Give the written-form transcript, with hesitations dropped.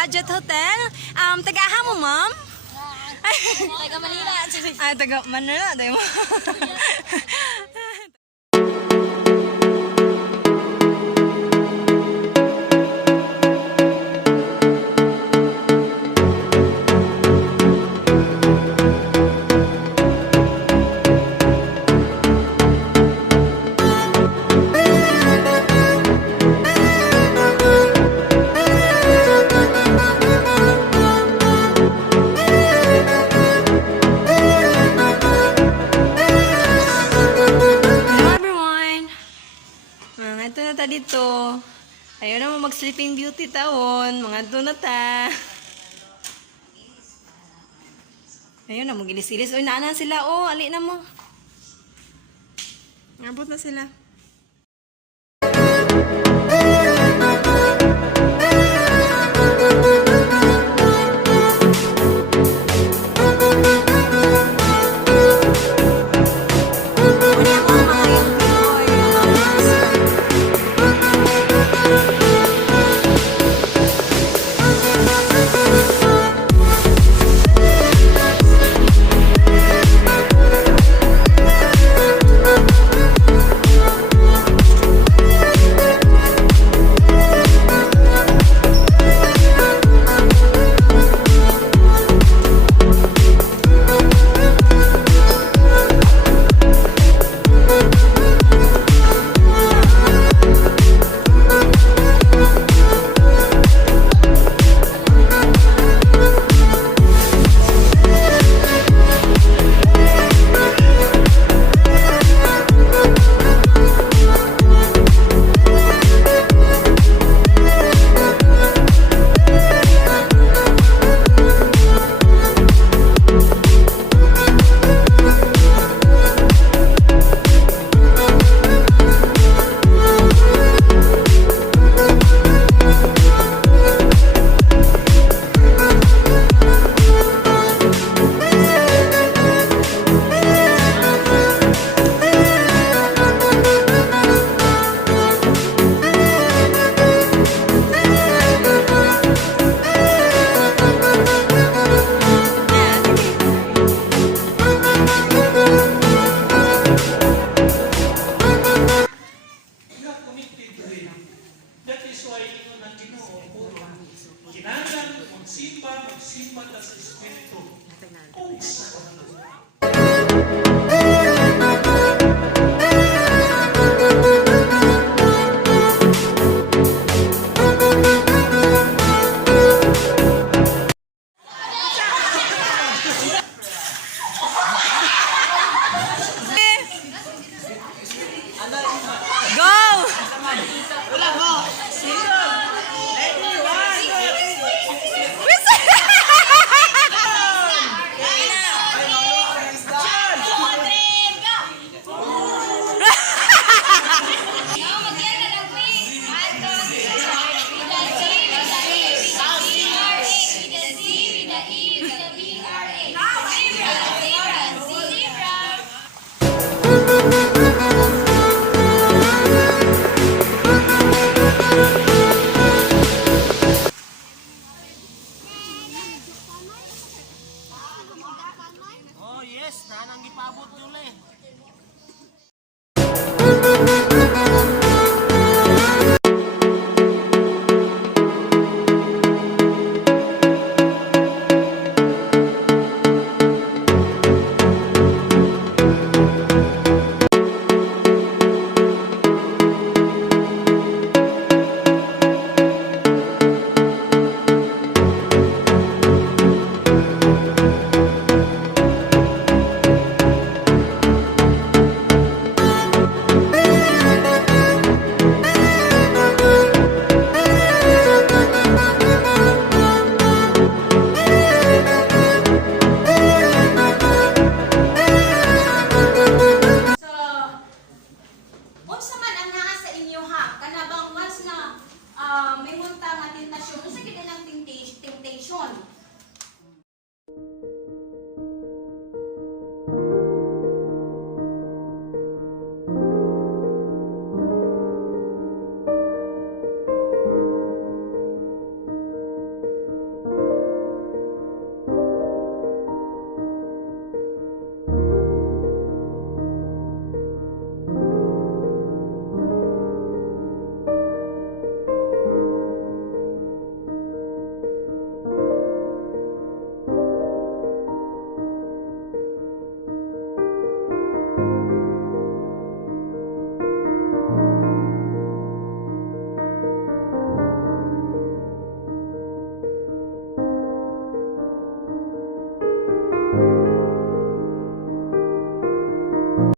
Budget Hotel. Taga mo, ma'am? Taga Manila. Ay, taga Manila, di mo? Ito na ta dito. Ayaw na mo mag-sleeping beauty taon. Mga ito na ta. Ayaw na mo gilis-gilis. Uy, naanan sila. Oh, ali na mo. Ngabot na sila. That is why ito ng Ginoo puro. Kinahanglan magsimba ta sa Espiritu. Kung sa Oh yes, nanang gipabot yun eh.